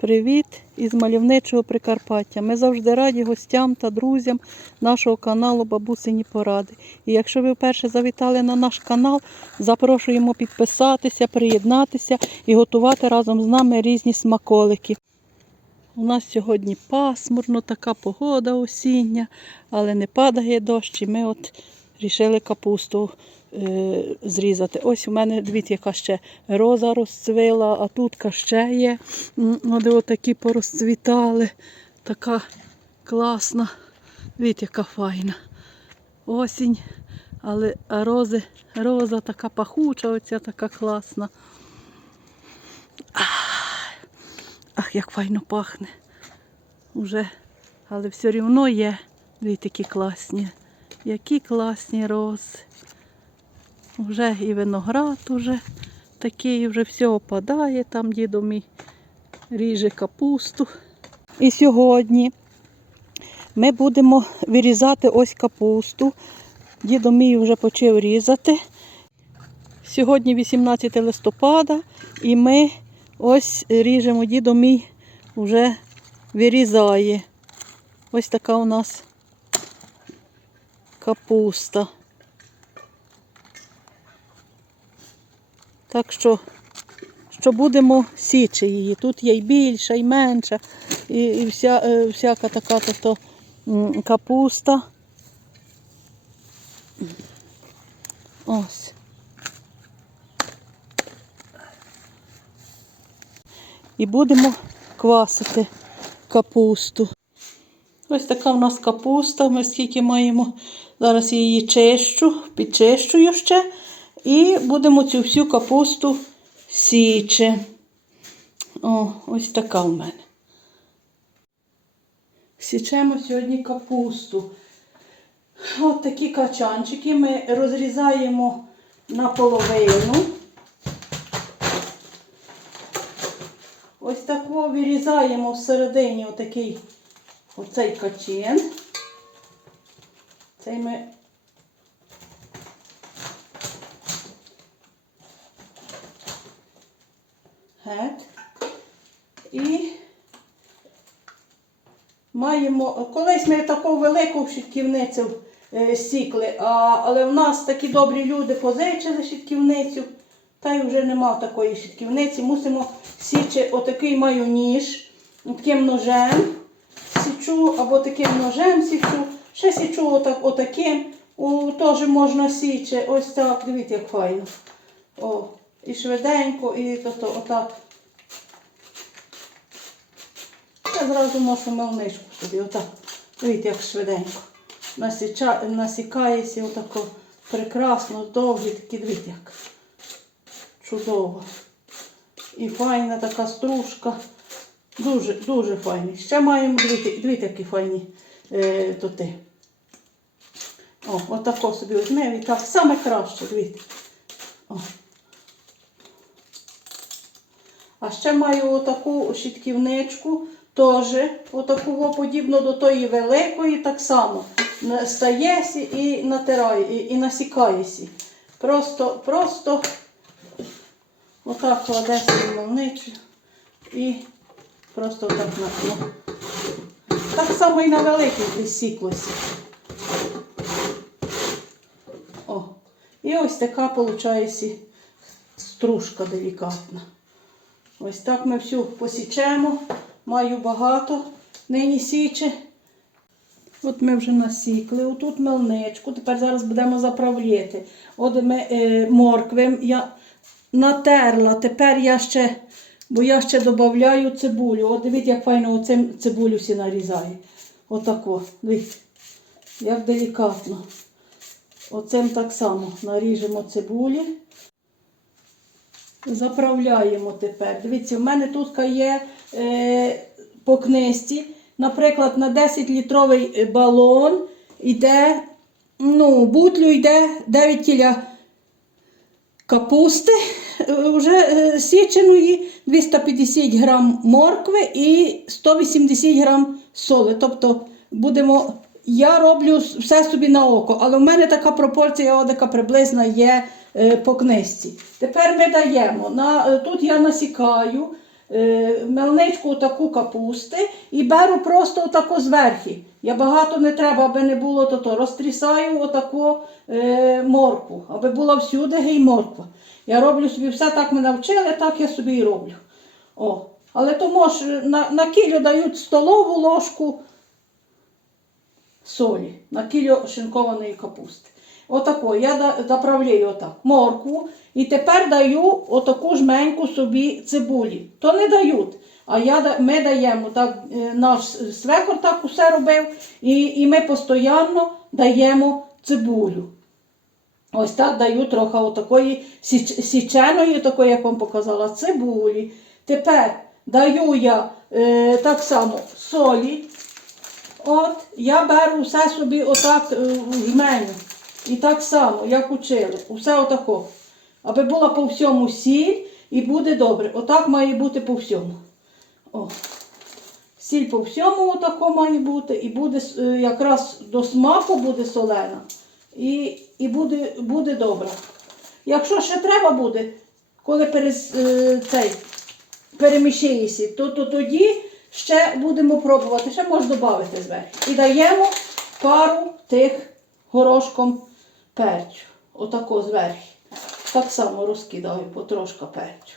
Привіт із мальовничого Прикарпаття. Ми завжди раді гостям та друзям нашого каналу Бабусині Поради. І якщо ви вперше завітали на наш канал, запрошуємо підписатися, приєднатися і готувати разом з нами різні смаколики. У нас сьогодні пасмурно, така погода осіння, але не падає дощ, і ми от рішили капусту е, зрізати. Ось у мене дивіться, яка ще роза розцвіла, а тут ще є. От отакі порозцвітали. Така класна. Дивіться, яка файна. Осінь, але рози, роза така пахуча, оця така класна. Ах, як файно пахне. Уже, але все рівно є. Дивіться, які класні. Які класні рози. Вже і виноград уже такий, вже все опадає, там дідо мій ріже капусту. І сьогодні ми будемо вирізати ось капусту. Дідо мій вже почав різати. Сьогодні 18 листопада і ми ось ріжемо, дідо мій вже вирізає. Ось така у нас капуста. Так що, що будемо січи її. Тут є і більша, і менша, і, і вся, е, всяка така то, то капуста. Ось. І будемо квасити капусту. Ось така в нас капуста. Ми скільки маємо. Зараз її чищу, підчищую ще. І будемо цю всю капусту січи. О, ось така в мене. Січемо сьогодні капусту. Ось такі качанчики ми розрізаємо наполовину. Ось тако вирізаємо всередині отакий оцей качин. Цей ми геть. І маємо, колись ми таку велику щитківницю е, сікли, а, але в нас такі добрі люди позичили щитківницю, та й вже нема такої щитківниці. Мусимо січи, отакий маю ніж, таким ножем січу, або таким ножем січу. Ще січу отак, отаким. У, теж можна січе. Ось так, дивіться, як файно. О, і швиденько, і то, то, отак. Я зразу ношу мелничку собі, отак. Дивіться, як швиденько. Насіча, насікається отако прекрасно, довгі такі, дивіться, як. Чудово. І файна така стружка. Дуже, дуже файні. Ще маємо, дивіться, дивіться які файні е, тоти. О, отако собі візьмемо і так. Саме краще, дивіться. О. А ще маю отаку щитківничку, теж отаку о, подібно до тої великої, так само. Стаєсі і натирає, і, і насікаєсі. Просто, просто отак кладеться в мовничу і просто отак на. ну. Так само і на великій десь. О. І ось така виходить стружка делікатна. Ось так ми всю посічемо. Маю багато. Нині січе. От ми вже насікли, отут мелничку, тепер зараз будемо заправляти. От ми е, моркви я натерла, тепер я ще, бо я ще додаю цибулю. От дивіться, як файно оцим цибулю всі нарізає. Отако. Дивіться, як делікатно. Оцим так само наріжемо цибулі. Заправляємо тепер. Дивіться, в мене тут є е, по книжці, наприклад, на 10-літровий балон йде, ну, бутлю йде 9 кіля капусти е, вже е, січеної, 250 грам моркви і 180 грам соли. Тобто будемо, я роблю все собі на око, але в мене така пропорція, одека приблизна є е, по книжці. Тепер ми даємо. На, е, тут я насікаю е, мельничку таку капусти і беру просто отако зверхи. Я багато не треба, аби не було то, то розтрісаю отаку е, моркву, аби була всюди гей морква. Я роблю собі все так мене вчили, так я собі і роблю. О. Але тому ж на, на кілю дають столову ложку солі, на кілю шинкованої капусти. Отако, я заправляю отак моркву і тепер даю отаку жменьку собі цибулі. То не дають. А я, ми даємо, так, е, наш свекор так усе робив, і, і ми постійно даємо цибулю. Ось так даю трохи отакої січ- січеної, такої, як вам показала, цибулі. Тепер даю я е, так само солі. От, я беру все собі отак е, в жменю. І так само, як учили. Усе отако. Аби була по всьому сіль і буде добре. Отак має бути по всьому. О. Сіль по всьому отако має бути, і буде е, якраз до смаку буде солена. І, і буде, буде добре. Якщо ще треба буде, коли перес, е, цей, перемішаєшся, то, то тоді ще будемо пробувати, ще можна додати зверху. І даємо пару тих горошком перцю. Отако зверху. Так само розкидаю потрошка перцю.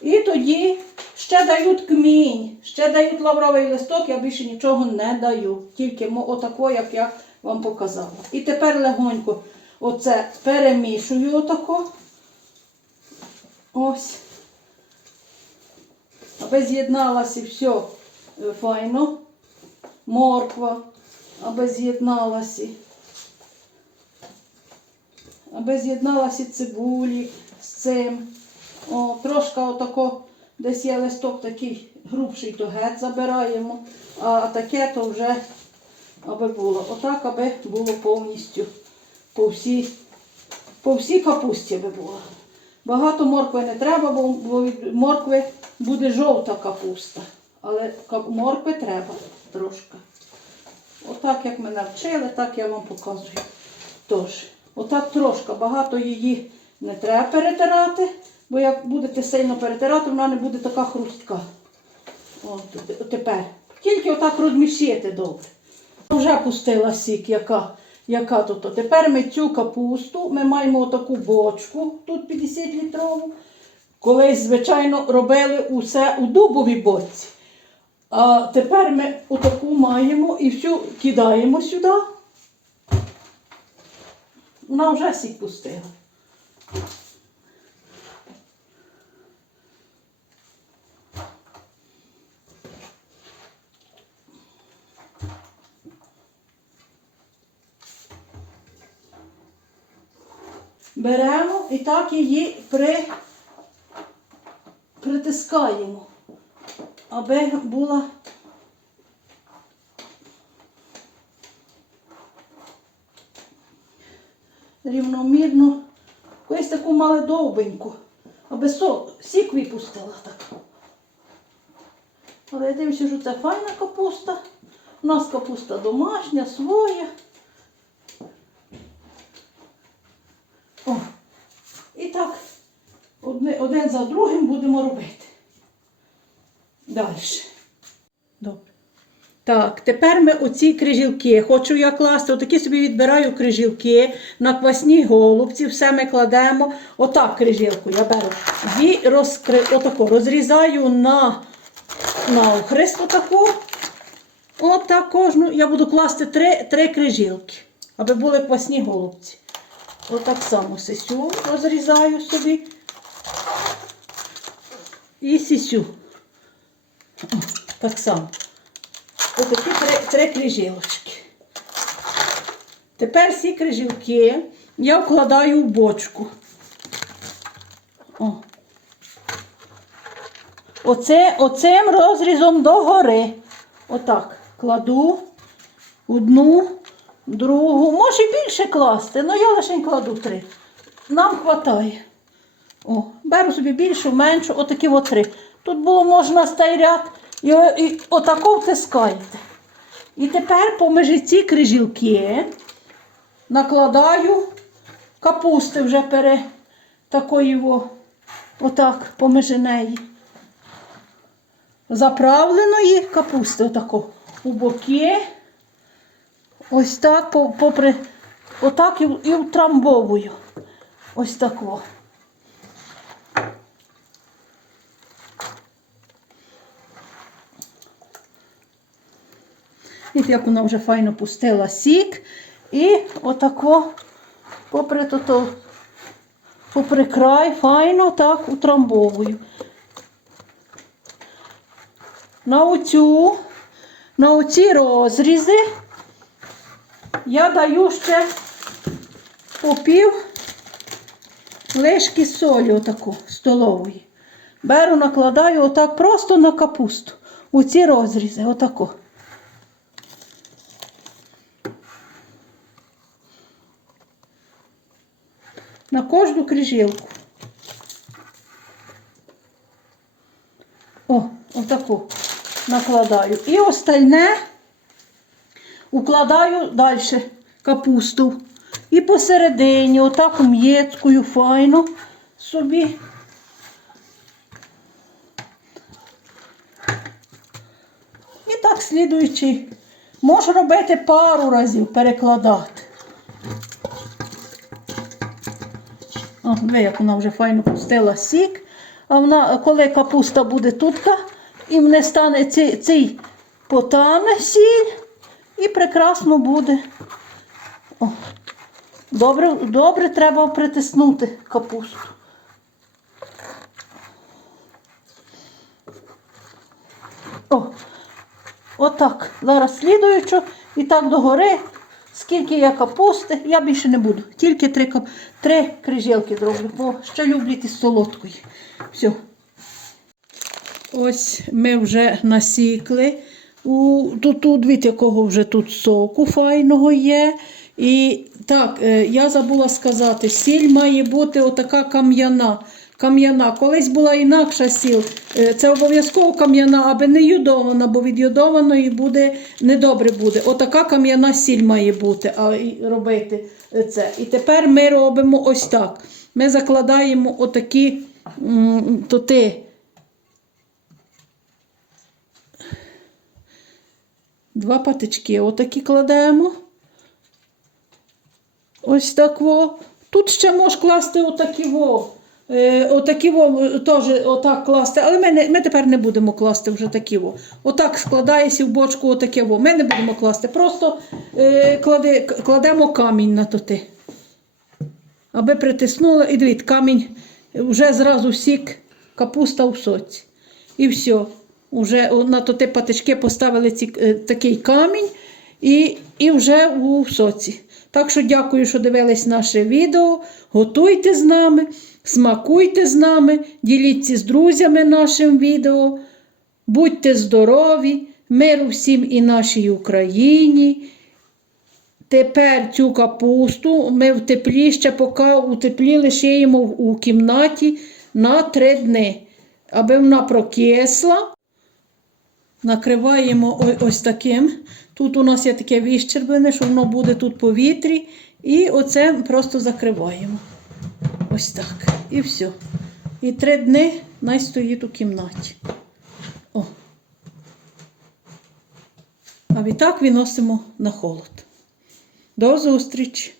І тоді ще дають кмінь, ще дають лавровий листок, я більше нічого не даю. Тільки отако, як я вам показала. І тепер легонько оце перемішую отако. Ось. Аби з'єдналося все файно. Морква, аби з'єдналася. Аби з'єдналася цибулі з цим. О, трошки отако, десь є листок такий грубший, то геть забираємо, а таке то вже аби було. Отак, аби було повністю по всій, по всій капусті аби було. Багато моркви не треба, бо, від моркви буде жовта капуста. Але моркви треба трошки. Отак, як мене вчили, так я вам показую. Тож, отак трошки, багато її не треба перетирати, бо як будете сильно перетирати, вона не буде така хрустка. От, тепер. Тільки отак розмішити добре. Вже пустила сік, яка, яка тут. Тепер ми цю капусту, ми маємо таку бочку, тут 50 літрову. Колись, звичайно, робили усе у дубовій бочці. А тепер ми отаку маємо і всю кидаємо сюди. Вона вже сік пустила. Беремо і так її при... притискаємо, аби була рівномірно. Колись таку мали довбеньку, аби сік випустила так. Але я дивлюся, що це файна капуста. У нас капуста домашня, своя. О. І так одне, один за другим будемо робити. Далі. Добре. Так, тепер ми оці крижілки. Хочу я класти, отакі собі відбираю крижілки на квасні голубці, все ми кладемо. Отак крижілку я беру. Її розкри... отако, розрізаю на, на охрист отаку. Отак кожну. Я буду класти три, три крижілки, аби були квасні голубці. Отак само сисю розрізаю собі. І сісю. О, Так само. Отакі три, три крижілочки. Тепер всі крижілки я вкладаю в бочку. О. Оце, оцим розрізом догори. Отак. Кладу одну, другу. Може більше класти, але я лише кладу три. Нам вистачає. О, беру собі більшу, меншу, отакі от три. Тут було можна стай ряд і, і отако втискаєте. І тепер поміж ці крижілки накладаю капусти вже пере такої, о, отак, поміж неї. заправленої капусти, отако, у боки. Ось так, попри, отак і, і утрамбовую. Ось тако. І як вона вже файно пустила сік. І отако, попри то, попри край, файно так утрамбовую. На оцю, на оці розрізи я даю ще по лишки солі отаку столової. Беру, накладаю отак просто на капусту. У ці розрізи, отако. На кожну кріжилку. О, отаку накладаю. І остальне укладаю далі капусту. І посередині, отак м'єцкою файно собі. І так слідуючи. Можу робити пару разів, перекладати. О, диви, як вона вже файно пустила сік. А вона, коли капуста буде тутка, і мене стане цей, цей потане сіль, і прекрасно буде. О, добре, добре треба притиснути капусту. О, отак. Зараз слідуючу і так догори. Скільки я капусти, я більше не буду. Тільки три, кап... три крижелки зроблю, бо ще люблять із солодкої. Все. Ось ми вже насікли. У, тут, тут від якого вже тут соку файного є. І так, е, я забула сказати, сіль має бути отака кам'яна. Кам'яна. Колись була інакша сіль. Е, Це обов'язково кам'яна, аби не йодована, бо від йодованої буде недобре буде. Отака кам'яна сіль має бути, а робити це. І тепер ми робимо ось так. Ми закладаємо отакі м, тоти. Два патички отакі кладемо. Ось так во. Тут ще можеш класти отакі во. Е, отакі во теж отак класти, але ми, не, ми тепер не будемо класти вже такі во. Отак складається в бочку отаке во. Ми не будемо класти. Просто е, клади, кладемо камінь на тоти. Аби притиснуло, і дивіться, камінь вже зразу сік, капуста в соці. І все. Уже на тоти патички поставили ці, е, такий камінь і, і вже у соці. Так що дякую, що дивились наше відео. Готуйте з нами, смакуйте з нами, діліться з друзями нашим відео. Будьте здорові, миру всім і нашій Україні. Тепер цю капусту ми в теплі ще поки у теплі лишаємо у кімнаті на три дні, аби вона прокисла. Накриваємо ось таким. Тут у нас є таке віщерблене, що воно буде тут по вітрі. І оце просто закриваємо. Ось так. І все. І три дні най стоїть у кімнаті. О. А відтак виносимо на холод. До зустрічі!